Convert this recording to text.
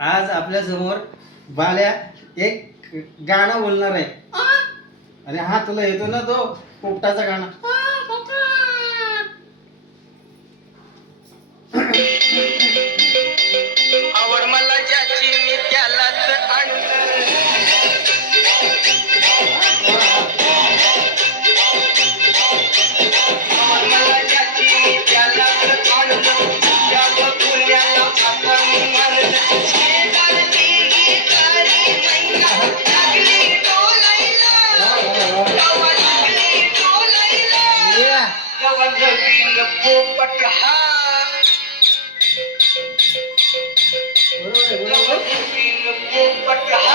आज आपल्या समोर बाल्या एक गाणं बोलणार आहे. आणि हा तुला येतो ना तो पोपटाचा गाणं. आवड मला ज्याची मी त्यालाच आणलं. आवड मला ज्याची मी त्यालाच आणलं. त्या पुण्याला आता मी मानलं. शेजारची गिटारी मैया लागली डोलायला. गावा लागली डोलायला. गावा नवीन पोपट हा. बरोबर आहे, बरोबर. नवीन पोपट हा.